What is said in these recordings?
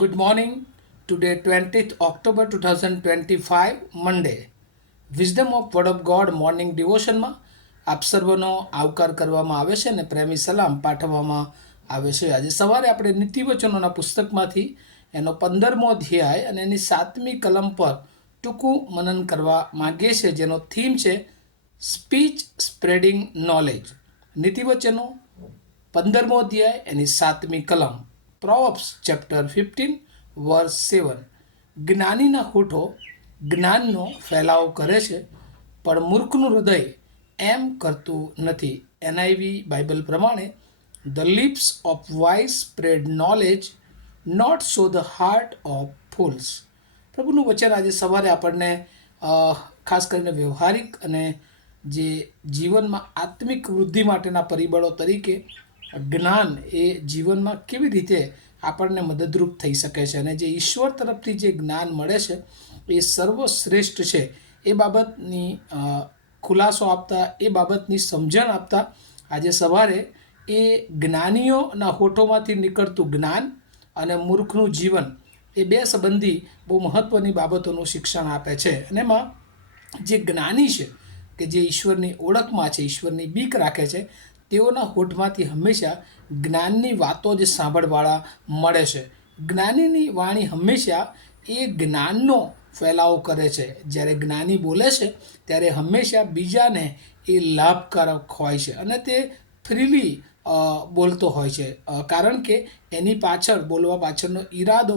Good morning. Today 20th October 2025 Monday. Wisdom of word of God morning ડિવોશનમાં આપ સર્વનો આવકાર કરવામાં આવે છે અને પ્રેમી સલામ પાઠવવામાં આવે છે. આજે સવારે આપણે નીતિવચનોના પુસ્તકમાંથી એનો 15મો અધ્યાય અને એની 7મી કલમ પર ટૂંકું મનન કરવા માંગીએ છીએ, જેનો થીમ છે સ્પીચ સ્પ્રેડિંગ નોલેજ. નીતિવચનો 15મો અધ્યાય એની 7મી કલમ. પ્રોવર્બ્સ ચેપ્ટર 15 વર્સ 7. જ્ઞાનીના હોઠો જ્ઞાનનો ફેલાવો કરે છે, પણ મૂર્ખનું હૃદય એમ કરતું નથી. NIV બાઇબલ પ્રમાણે the lips of wise spread knowledge, not so the heart of fools. પ્રભુનું વચન આજે સવારે આપણને ખાસ કરીને વ્યવહારિક અને જે જીવનમાં આત્મિક વૃદ્ધિ માટેના પરિબળો તરીકે જ્ઞાન એ જીવનમાં કેવી રીતે આપણને મદદરૂપ થઈ શકે છે અને જે ઈશ્વર તરફથી જે જ્ઞાન મળે છે એ સર્વશ્રેષ્ઠ છે એ બાબતની ખુલાસો આપતા, એ બાબતની સમજણ આપતા આજે સવારે એ જ્ઞાનીઓના હોઠોમાંથી નીકળતું જ્ઞાન અને મૂર્ખનું જીવન એ બે સંબંધી બહુ મહત્ત્વની બાબતોનું શિક્ષણ આપે છે. અને એમાં જે જ્ઞાની છે કે જે ઈશ્વરની ઓળખમાં છે, ઈશ્વરની બીક રાખે છે, તેઓના હોઠમાંથી હંમેશા જ્ઞાનની વાતો જ સાંભળવાળા મળે છે. જ્ઞાનીની વાણી હંમેશા એ જ્ઞાનનો ફેલાવો કરે છે. જ્યારે જ્ઞાની બોલે છે ત્યારે હંમેશા બીજાને એ લાભકારક હોય છે અને તે ફ્રીલી બોલતો હોય છે, કારણ કે એની પાછળ બોલવા પાછળનો ઈરાદો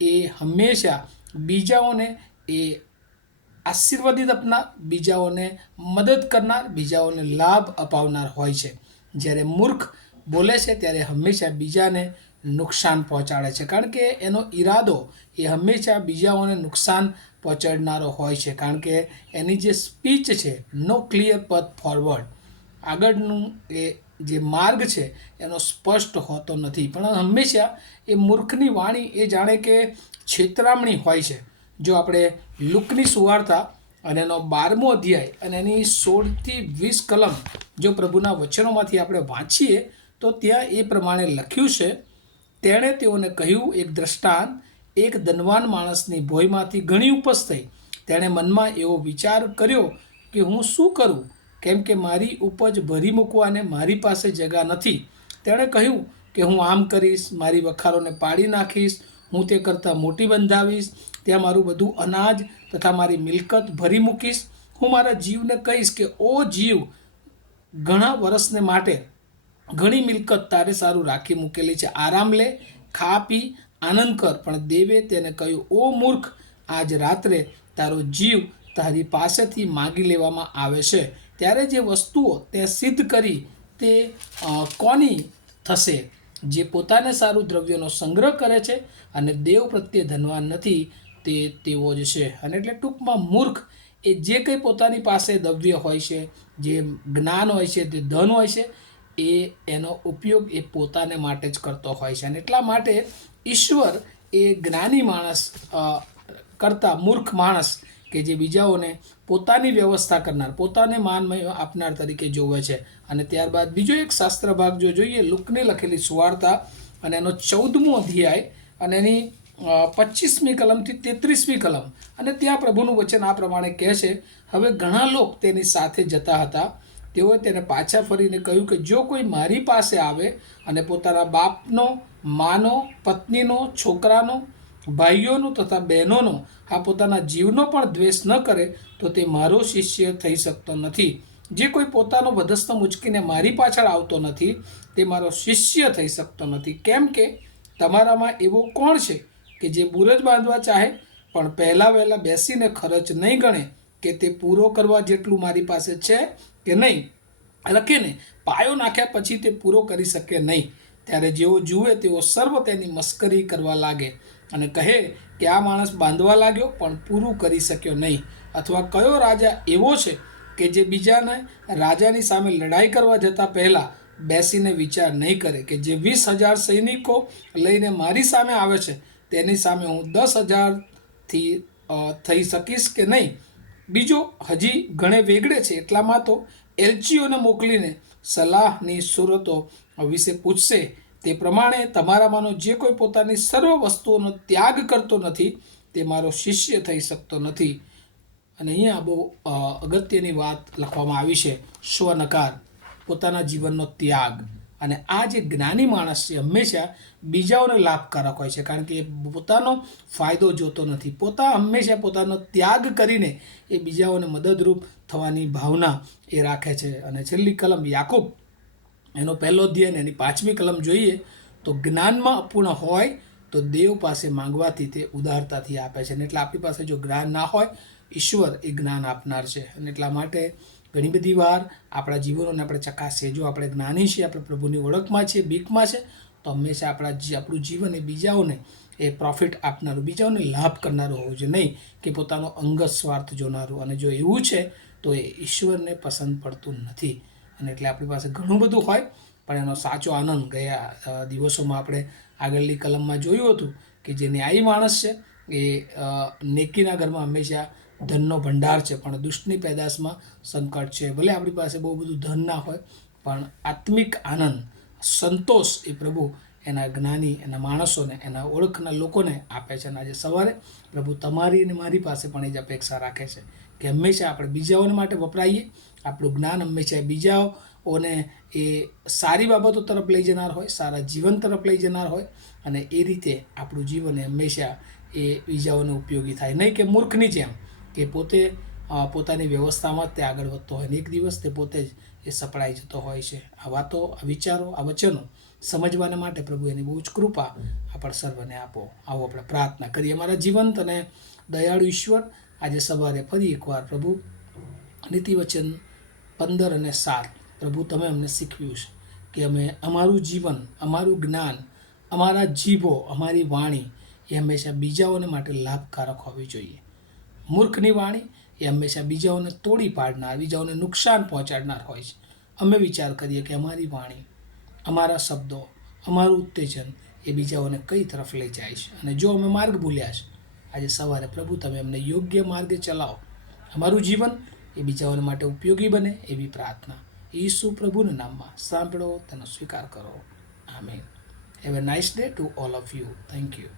એ હંમેશા બીજાઓને એ આશીર્વાદિત આપનાર, બીજાઓને મદદ કરનાર, બીજાઓને લાભ અપાવનાર હોય છે. જ્યારે મૂર્ખ બોલે છે ત્યારે હંમેશા બીજાને નુકસાન પહોંચાડે છે, કારણ કે એનો ઈરાદો એ હંમેશા બીજાઓને નુકસાન પહોંચાડનારો હોય છે, કારણ કે એની જે સ્પીચ છે નો ક્લિયર પથ ફોરવર્ડ, આગળનું એ જે માર્ગ છે એનો સ્પષ્ટ હોતો નથી. પણ હંમેશા એ મૂર્ખની વાણી એ જાણે કે છેતરામણી હોય છે. જો આપણે લુકની સુવાર્તા અને એનો 12મો અધ્યાય અને એની 16થી 20 કલમ જો પ્રભુના વચનોમાંથી આપણે વાંચીએ તો ત્યાં એ પ્રમાણે લખ્યું છે, તેણે તેઓને કહ્યું, એક દ્રષ્ટાંત. એક ધનવાન માણસની ભોયમાંથી ઘણી ઉપજ થઈ. તેણે મનમાં એવો વિચાર કર્યો કે હું શું કરું, કેમ કે મારી ઉપજ ભરી મૂકવાને મારી પાસે જગા નથી. તેણે કહ્યું કે હું આમ કરીશ, મારી વખારોને પાડી નાખીશ, હું તે કરતાં મોટી બંધાવીશ, ત્યાં મારું બધું અનાજ તથા મારી મિલકત ભરી મૂકીશ. હું મારા જીવને કહીશ કે ઓ જીવ, ઘણા વર્ષને માટે ઘણી મિલકત તારે સારું રાખી મૂકેલી છે, આરામ લે, ખા પી, આનંદ કર. પણ દેવે તેને કહ્યું, ઓ મૂર્ખ, આજ રાત્રે તારો જીવ તારી પાસેથી માગી લેવામાં આવે છે. ત્યારે જે વસ્તુઓ તે સિદ્ધ કરી તે કોની થશે? જે પોતાને સારું દ્રવ્યનો સંગ્રહ કરે છે અને દેવ પ્રત્યે ધનવાન નથી, તે તેવો જ છે. અને એટલે ટૂંકમાં મૂર્ખ એ જે કંઈ પોતાની પાસે દ્રવ્ય હોય છે, જે જ્ઞાન હોય છે, તે ધન હોય છે, એનો ઉપયોગ એ પોતાને માટે જ કરતો હોય છે. અને એટલા માટે ઈશ્વર એ જ્ઞાની માણસ કરતાં મૂર્ખ માણસ કે જે બીજાઓને પોતાની વ્યવસ્થા કરનાર, પોતાને માનમય આપનાર તરીકે જોવે છે. અને ત્યારબાદ બીજો એક શાસ્ત્ર ભાગ જો જોઈએ, લુકની લખેલી સુવાર્તા અને એનો 14મો અધ્યાય અને એની 25મી કલમથી 33મી કલમ. અને ત્યાં પ્રભુનું વચન આ પ્રમાણે કહે છે, હવે ઘણા લોકો તેની સાથે જતા હતા. તેઓએ તેને પાછા ફરીને કહ્યું કે જો કોઈ મારી પાસે આવે અને પોતાના બાપનો, માનો, પત્નીનો, છોકરાનો, ભાઈઓનો તથા બહેનોનો, આ પોતાના જીવનો પણ દ્વેષ ન કરે તો તે મારો શિષ્ય થઈ શકતો નથી. જે કોઈ પોતાનો વધસ્તંભ ઉંચકીને મારી પાછળ આવતો નથી, તે મારો શિષ્ય થઈ શકતો નથી. કેમ કે તમારામાં એવો કોણ છે કે જે બુરજ બાંધવા ચાહે પણ પહેલાં વહેલાં બેસીને ખર્ચ નહીં ગણે કે તે પૂરો કરવા જેટલું મારી પાસે છે કે નહીં, લખીને પાયો નાખ્યા પછી તે પૂરો કરી શકે નહીં. ત્યારે જેઓ જુએ તેઓ સર્વ તેની મસ્કરી કરવા લાગે અને કહે કે આ માણસ બાંધવા લાગ્યો પણ પૂરું કરી શક્યો નહીં. અથવા કયો રાજા એવો છે કે જે બીજાને રાજાની સામે લડાઈ કરવા જતાં પહેલાં બેસીને વિચાર નહીં કરે કે જે 20,000 સૈનિકો લઈને મારી સામે આવે છે તેની સામે હું 10,000થી થઈ શકીશ કે નહીં. બીજો હજી ઘણે વેગળે છે, એટલામાં તો એલચીઓને મોકલીને સલાહની સુરતો વિશે પૂછશે તે પ્રમાણે તમારામાંનો જે કોઈ પોતાની સર્વ વસ્તુઓનો ત્યાગ કરતો નથી તે મારો શિષ્ય થઈ શકતો નથી. અને અહીંયા બહુ અગત્યની વાત લખવામાં આવી છે, સ્વનકાર, પોતાના જીવનનો ત્યાગ. અને આ જે જ્ઞાની માણસ છે હંમેશા બીજાઓને લાભકારક હોય છે, કારણ કે એ પોતાનો ફાયદો જોતો નથી. હંમેશા પોતાનો ત્યાગ કરીને એ બીજાઓને મદદરૂપ થવાની ભાવના એ રાખે છે. અને છેલ્લી કલમ યાકૂબ, એનો પહેલો અધ્યાય એની 5મી કલમ જોઈએ તો જ્ઞાનમાં અપૂર્ણ હોય તો દેવ પાસે માંગવાથી તે ઉદારતાથી આપે છે. અને એટલે આપણી પાસે જો જ્ઞાન ના હોય, ઈશ્વર એ જ્ઞાન આપનાર છે. અને એટલા માટે ઘણી બધી વાર આપણા જીવનોને આપણે ચકાસીએ. જો આપણે જ્ઞાની છીએ, આપણે પ્રભુની ઓળખમાં છીએ, બીકમાં છે, તો હંમેશા આપણું જીવન એ બીજાઓને એ પ્રોફિટ આપનારું, બીજાઓને લાભ કરનારું હોવું જોઈએ, નહીં કે પોતાનો અંગત સ્વાર્થ જોનારું. અને જો એવું છે તો એ ઈશ્વરને પસંદ પડતું નથી. અને એટલે આપણી પાસે ઘણું બધું હોય પણ એનો સાચો આનંદ, ગયા દિવસોમાં આપણે આગળની કલમમાં જોયું હતું કે જે ન્યાયી માણસ છે એ નેકીના ઘરમાં હંમેશા ધનનો ભંડાર છે, પણ દુષ્ટની પેદાશમાં સંકટ છે. ભલે આપણી પાસે બહુ બધું ધન ના હોય પણ આત્મિક આનંદ, સંતોષ એ પ્રભુ એના જ્ઞાની, એના માણસોને, એના ઓળખના લોકોને આપે છે. અને આજે સવારે પ્રભુ તમારી અને મારી પાસે પણ એ જ અપેક્ષા રાખે છે કે હંમેશા આપણે બીજાઓને માટે વપરાઈએ. આપણું જ્ઞાન હંમેશા બીજાઓને એ સારી બાબતો તરફ લઈ જનાર હોય, સારા જીવન તરફ લઈ જનાર હોય. અને એ રીતે આપણું જીવન હંમેશા એ બીજાઓને ઉપયોગી થાય, નહીં કે મૂર્ખની જેમ કે પોતે પોતાની વ્યવસ્થામાં જ તે આગળ વધતો હોય ને એક દિવસ તે પોતે જ એ સપડાઈ જતો હોય છે. આ વાતો, આ વિચારો, આ વચનો સમજવાને માટે પ્રભુ એની બહુ જ કૃપા આપણે સર્વને આપો. આવો આપણે પ્રાર્થના કરીએ. અમારા જીવંત અને દયાળુ ઈશ્વર, આજે સવારે ફરી એકવાર પ્રભુ નીતિવચન 15 અને 7 પ્રભુ તમે અમને શીખવ્યું છે કે અમે અમારું જીવન, અમારું જ્ઞાન, અમારા જીભો, અમારી વાણી એ હંમેશા બીજાઓને માટે લાભકારક હોવી જોઈએ. મૂર્ખની વાણી એ હંમેશા બીજાઓને તોડી પાડનાર, બીજાઓને નુકસાન પહોંચાડનાર હોય છે. અમે વિચાર કરીએ કે અમારી વાણી, અમારા શબ્દો, અમારું ઉત્તેજન એ બીજાઓને કઈ તરફ લઈ જાય છે. અને જો અમે માર્ગ ભૂલ્યા છે, આજે સવારે પ્રભુ તમે અમને યોગ્ય માર્ગે ચલાવો. અમારું જીવન એ બીજાઓને માટે ઉપયોગી બને એવી પ્રાર્થના ઈસુ પ્રભુના નામમાં સાંભળો, તેનો સ્વીકાર કરો. આમીન. Have a nice day to all of you. Thank you.